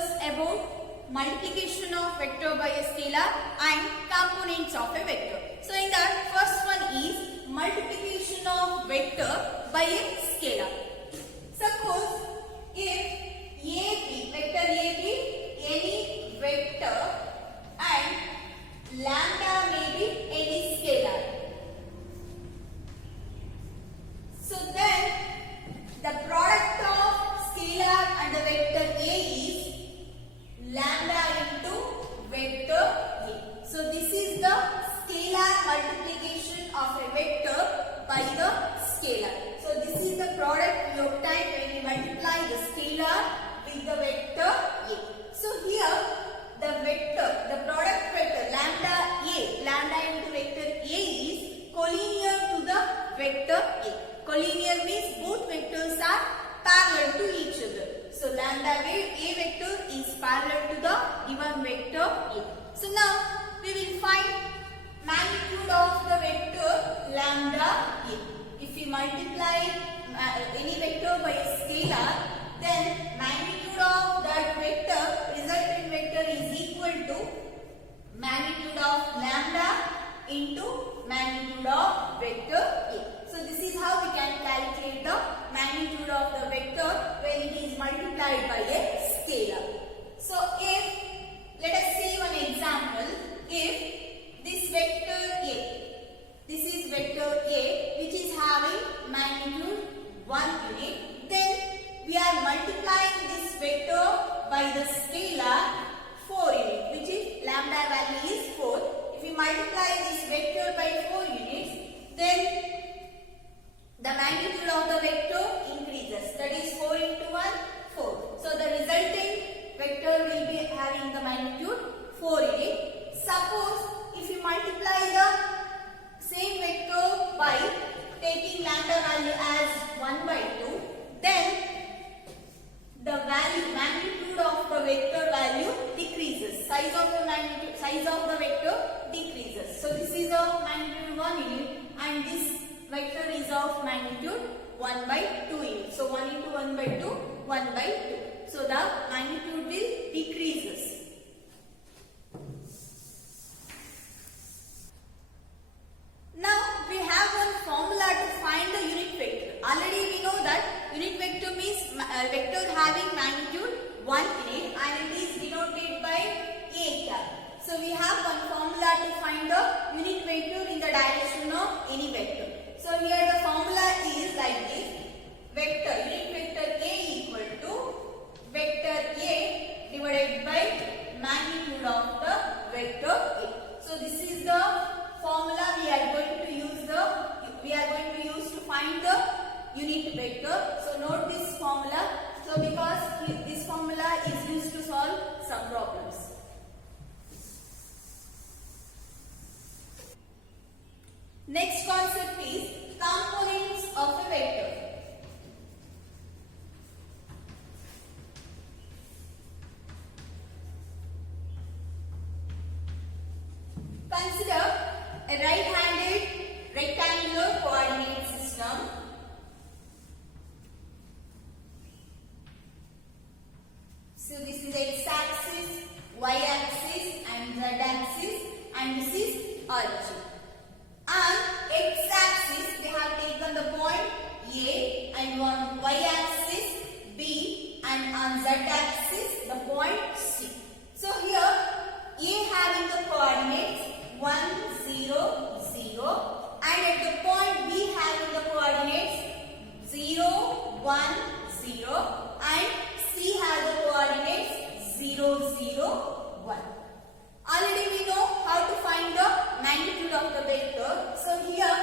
discuss about multiplication of vector by a scalar and components of a vector. So in that, first one is multiplication of vector by a scalar. Suppose if AB, vector AB, any vector and lambda may be any scalar. So then the product of scalar and the vector A is lambda into vector A. So this is the scalar multiplication of a vector by the scalar. So this is the product we obtain when we multiply the scalar with the vector A. So here the vector, the product vector lambda into vector A is collinear to the vector A. Collinear means both vectors are parallel to each other. So lambda A vector is parallel to the given vector A. So now we will find magnitude of the vector lambda A. If we multiply any vector by a scalar, then magnitude of that vector, resultant vector is equal to magnitude of lambda into magnitude of vector A. So this is how we can calculate the magnitude of the vector when it is multiplied by a scalar. So if, let us see one example, if this vector A, this is vector A which is having magnitude 1 unit, then we are multiplying this vector by the scalar 4 unit, which is lambda value is 4. If we multiply this vector by 4 units, then the magnitude of the vector increases. That is 4 into 1, 4. So the resulting vector will be having the magnitude 4 unit. Suppose if you multiply the same vector by taking lambda value as 1 by 2, then the magnitude of the vector value decreases. Size of the vector decreases. So this is of magnitude 1 unit and this vector is of magnitude 1 by 2 units. So 1 into 1 by 2, 1 by 2. So the magnitude will decreases. Now we have one formula to find the unit vector. Already we know that unit vector means vector having magnitude 1 unit and it is denoted by A cap. So we have one formula to find the unit vector in the direction of any vector. So here the formula is like this. Vector, unit vector A equal to vector A divided by magnitude of the vector A. So this is the formula we are going to use to find the unit vector. So note this formula. So because this formula is used to solve some problems. Next concept is components of a vector. Consider a right-handed rectangular coordinate system. So this is x-axis, y-axis and z-axis and this is origin. On x-axis we have taken the point A and on y-axis B and on z-axis the point C. So here A having the coordinates 1, 0, 0 and at the point B having the coordinates 0, 1, 0 and C has the coordinates 0, 0, 1. Already we know how to find the magnitude of the vector. So here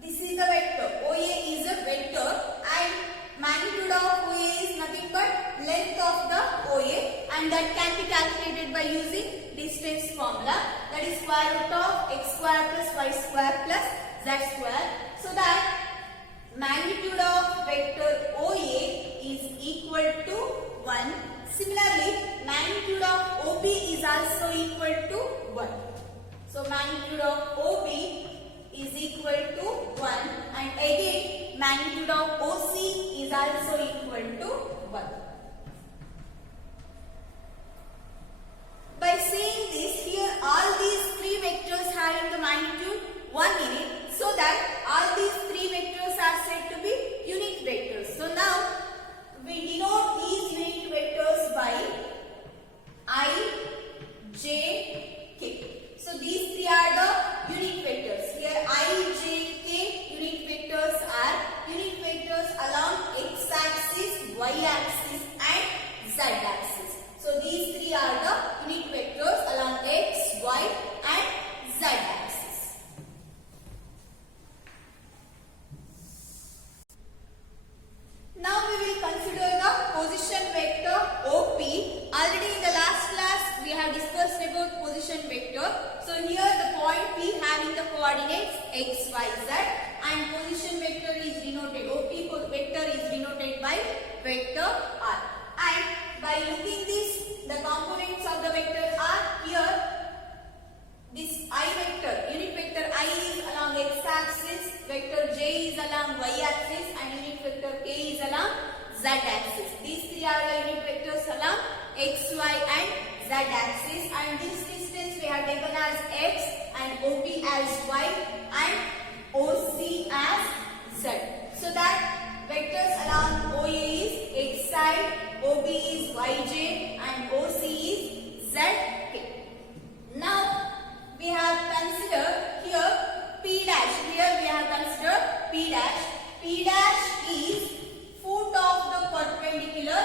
this is the vector. OA is a vector and magnitude of OA is nothing but length of the OA and that can be calculated by using distance formula, that is square root of x square plus y square plus z square. So that magnitude of vector OA is equal to 1. Similarly, magnitude of OB is also equal to 1. So magnitude of OB is equal to 1 and again magnitude of OC is also equal to 1. vectors along x-axis, y-axis and z-axis. So these three are the unit vectors along x, y and z-axis. Now we will consider the position vector OP. Already in the last class we have discussed about position vector. So here the point P having the coordinates x, y, z and position vector is denoted, OP vector is denoted by vector R. And by looking this, the components of the vector are here. This I vector, unit vector I is along x-axis, vector j is along y-axis and unit vector k is along z-axis. These three are the unit vectors along x, y and z-axis, and this distance we have taken as x and OP as y and OC as z. So that vectors along OA is x side, OB is yj and OC is zk. Now we have considered here P dash. Here we have considered P dash. P dash is foot of the perpendicular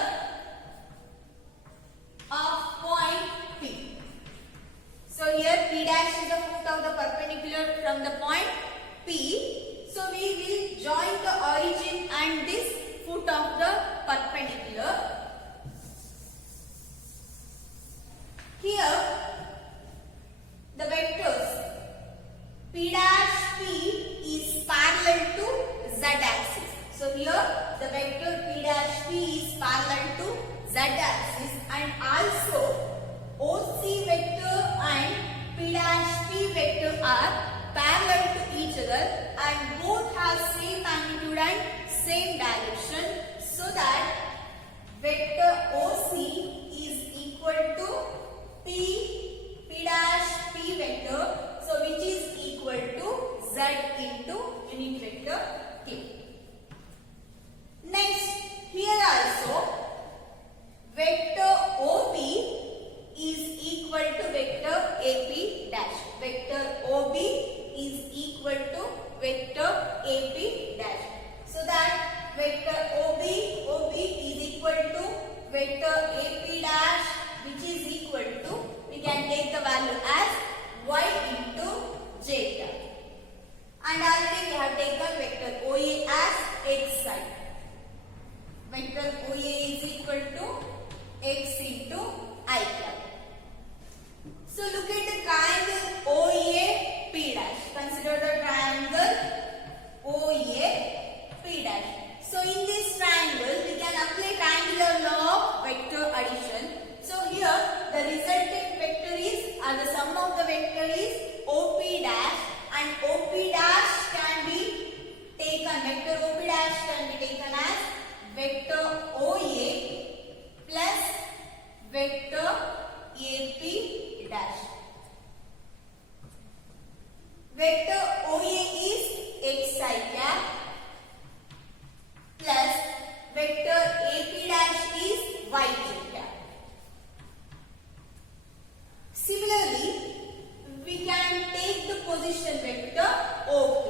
of point P. So here P dash is the foot of the perpendicular from the point P. So we will join the origin and this foot of the perpendicular. Here the vectors P dash P is parallel to z axis. So here the vector P dash P is parallel to z axis, and also OC vector and P dash P vector are parallel to each other and both have same magnitude and same direction, so that vector OC is equal to P dash P vector, so which is equal to z into unit vector k. Next, here also vector OB is equal to vector AP dash. Vector OB is equal to vector AP dash. So that vector OB is equal to vector AP dash, which is equal to, we can take the value as y into j. And already we have taken vector OA as x side. Vector OA is equal to x into I cap. So look at the triangle OA P dash. Consider the triangle OA P dash. So in this triangle we can apply triangular law of vector addition. So here the resultant vector is, the sum of the vector is OP dash, and OP dash can be taken, vector OP dash can be taken as vector OA plus vector AP dash. Vector OA is x I cap plus vector AP dash is y j cap. Similarly, we can take the position vector OP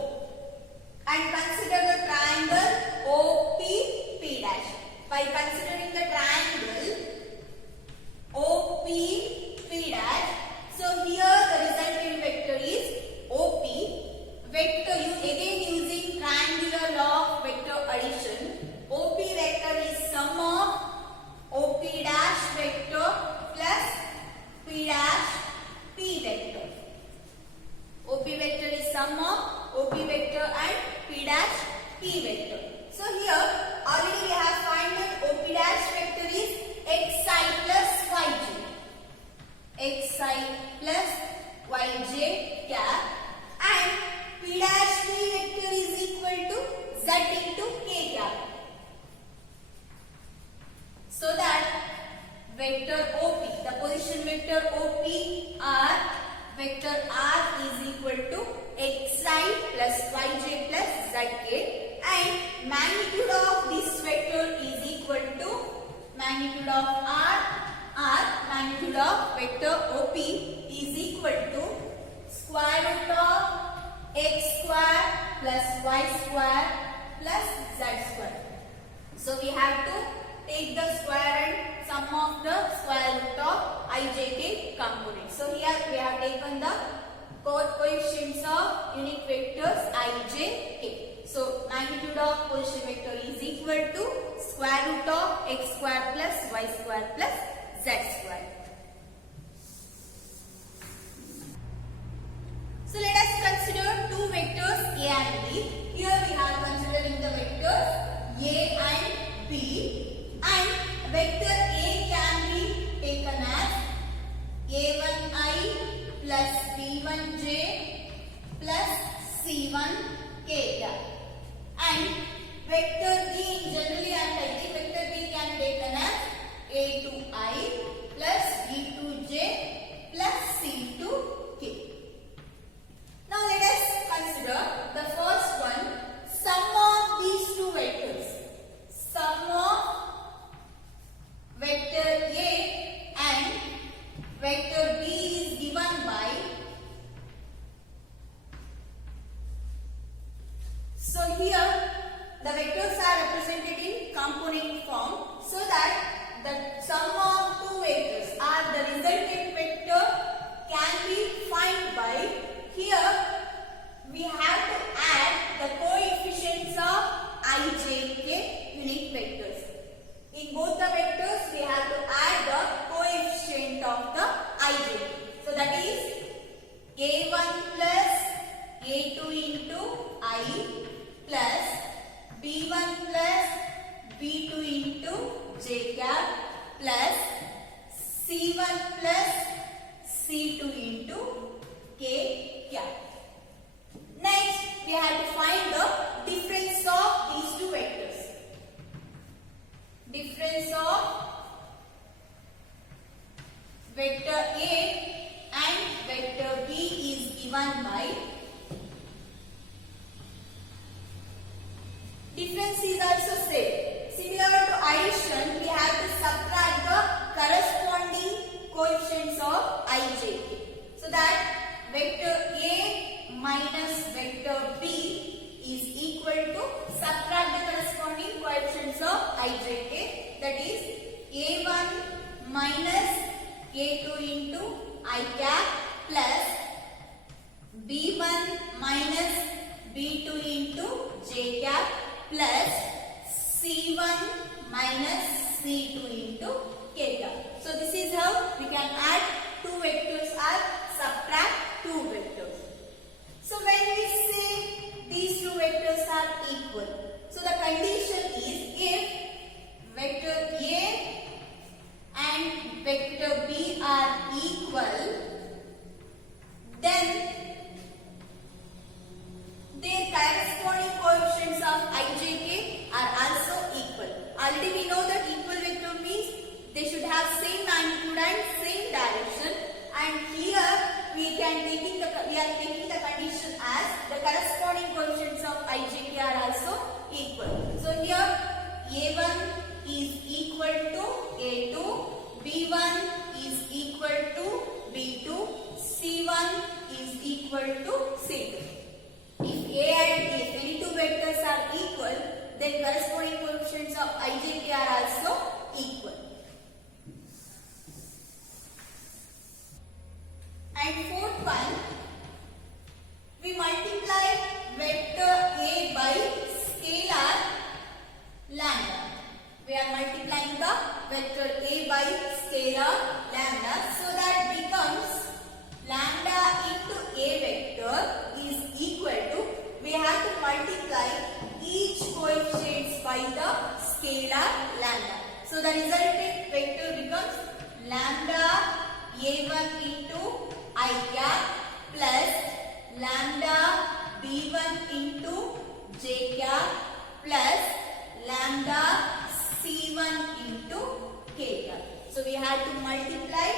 and consider the triangle OP P dash. By considering the triangle OP P dash, so here the resultant vector is OP. Vector, again using triangular law of vector addition, OP vector is sum of OP dash vector plus P dash P vector. OP vector is sum of OP vector and P dash P vector. So here already we have found that OP dash vector is xi plus yj. Xi plus yj cap, and P dash P vector is equal to z into k cap. So that vector OP, the position vector OP R, vector R is equal to xi plus yj plus zk, and magnitude of this vector is equal to magnitude of magnitude of vector OP is equal to square root of x square plus y square plus z square. So we have to take the square and sum of the square root of ijk components. So here we have taken the coefficients of unit vectors ij, k. So magnitude of position vector is equal to square root of x square plus y square plus z square. So let us consider two vectors a and b. Here we are considering the vectors a and b, and vector a can be taken as a1i plus b1j plus c1k, and vector b generally I am taking vector b can be taken as a2i plus b2j plus c2k. Now let us consider the first one, sum of these two vectors. Sum of vector a and vector b is given by, so here the vectors are represented in component form, so that the sum of two vectors or the resultant vector can be found by, here we have to add the coefficients of ijk unit vectors. In both the vectors we have to add the coefficient of the ijk. So that is a1 plus a2 into I plus b1 plus b2 into j cap plus c1 plus c2 into k cap. Next, we have to find the difference of these two vectors. Difference of vector a and vector b is given by, difference is also same. Similar to addition, we have to subtract the corresponding coefficients of ijk. So that vector a minus vector b is equal to, subtract the corresponding coefficients of ijk, that is a1 minus a2 into I cap plus b1 minus b2 into j cap plus c1 minus c2 into k cap. So this is how we can add two vectors or subtract two vectors. So when we say these two vectors are equal, so the condition is if vector a and vector b are equal, then their corresponding coefficients of ijk are also equal. Already we know that equal vector means they should have same magnitude and same direction, and here we are taking the condition as the corresponding coefficients of ijk are also equal. So here a1 is equal to a2, b1 is equal to b2, c1 is equal to c2. If a and b, if any two vectors are equal, then corresponding coefficients of ijk are also equal. And fourth one, we multiply vector a by scalar lambda. We are multiplying the vector a by scalar lambda, so that becomes lambda into a vector is equal to, we have to multiply each coefficients by the scalar lambda. So the resultant vector becomes lambda a1 into I cap plus lambda b1 into j cap plus lambda c1 into k cap. So we have to multiply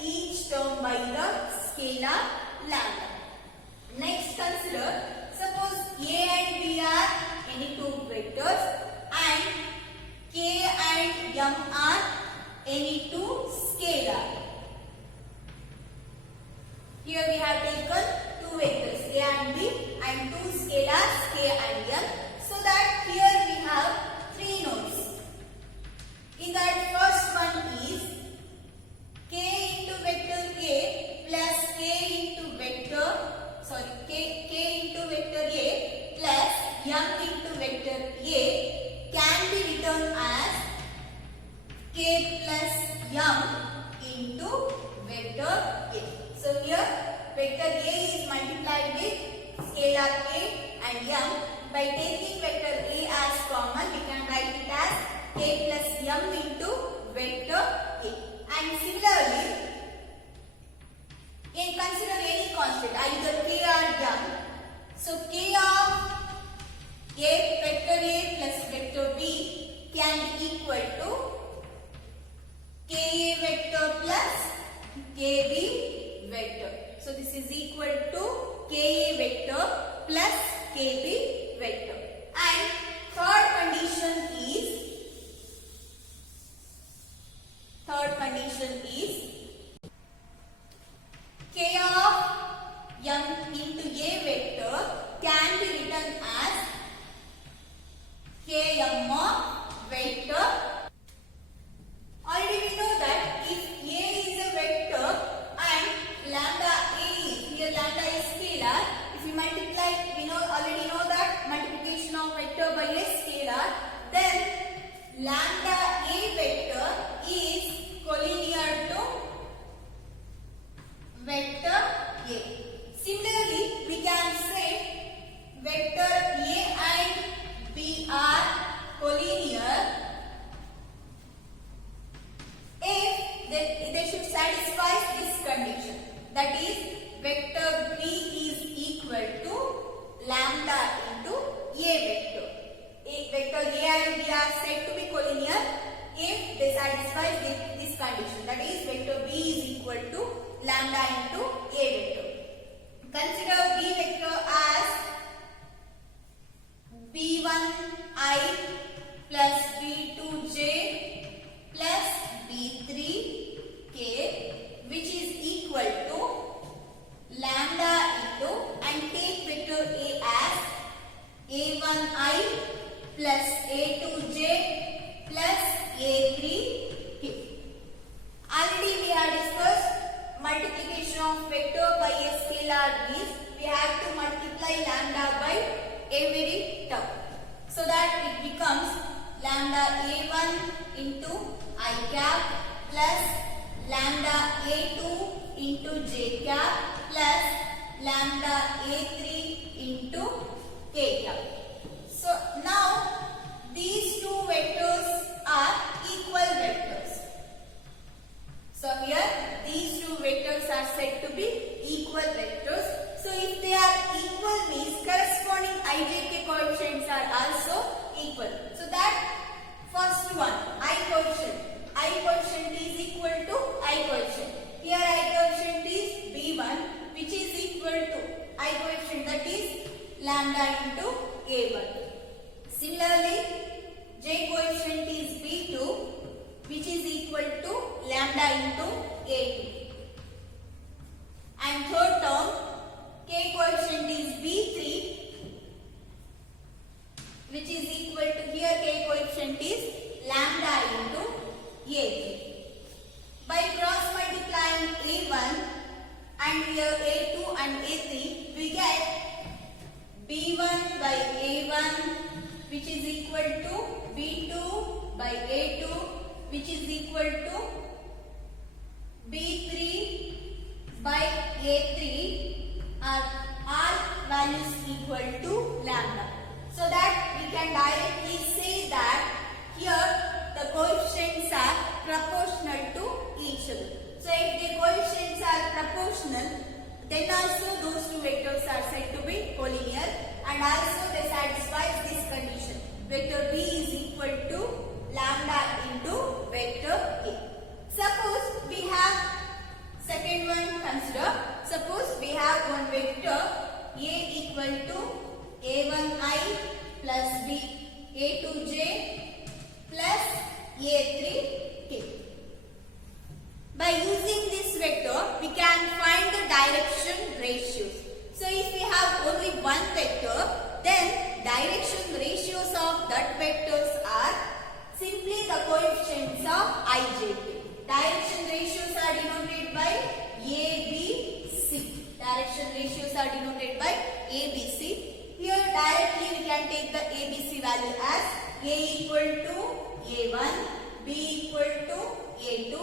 each term by the scalar lambda. Next, consider, suppose a and b are any two vectors and k and m are any two scalar. Here we have taken two vectors a and b and two scalars k and m. So that here we have three nodes. In that first one is k into vector A plus k into vector A plus m into vector A can be written as k plus m into vector A. So here vector A is multiplied with scalar k and m. By taking vector A as common, we can write it as k plus m into vector A. And similarly, consider any constant, either k or m. So k of A vector A plus vector B can be equal to ka vector plus kb vector. So this is equal to ka vector plus kb vector. And third condition is k of m into A vector can be written as km of vector. Already we know that if A is a vector and lambda A is, here lambda is scalar, if we multiply, we already know that multiplication of vector by a scalar, then lambda A vector is collinear to vector A. Similarly, we can say vector A and B are collinear if they should satisfy this condition. That is, vector B is equal to lambda into A vector. Vector A and B are said to be collinear if they satisfy this condition. That is, vector B is equal to lambda into A vector. Consider B vector as B1I plus B2J plus B3K, which is equal to lambda into, and take vector A as A1I plus A2J plus A3K. Already we have discussed multiplication of vector by a scalar is we have to multiply lambda by every term, so that it becomes lambda A1 into I cap plus lambda A2 into J cap plus lambda A3 into K cap. So now these two vectors are equal vectors. So here these two vectors are said to be equal vectors. So if they are equal means corresponding ijk coefficients are also equal. So that first one, I coefficient is equal to I coefficient. Here I coefficient is B1, which is equal to I coefficient, that is lambda into A1. Similarly, J coefficient is B2, which is equal to lambda into A2. And third term, K coefficient is B3, which is equal to, here K coefficient is lambda into A3. By cross multiplying A1 and here A2 and A3, we get B1 by A1, which is equal to B2 by A2, which is equal to B3 by A3, are all values equal to lambda. So that we can directly say that here the coefficients are proportional to each other. So if the coefficients are proportional, then also those two vectors are said to be collinear, and also they satisfy this condition. Vector B is equal to lambda into vector A. Suppose we have second one, consider. Suppose we have one vector A equal to A1I plus B A2J plus A3K. By using this vector, we can find the direction ratios. So if we have only one vector, then direction ratio of that vectors are simply the coefficients of ijk. Direction ratios are denoted by ABC. Direction ratios are denoted by ABC. Here directly we can take the ABC value as A equal to A1, B equal to A2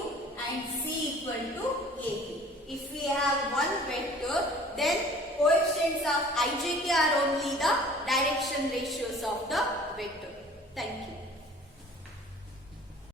and C equal to A3. If we have one vector, then coefficients of ijk are only the direction ratios of the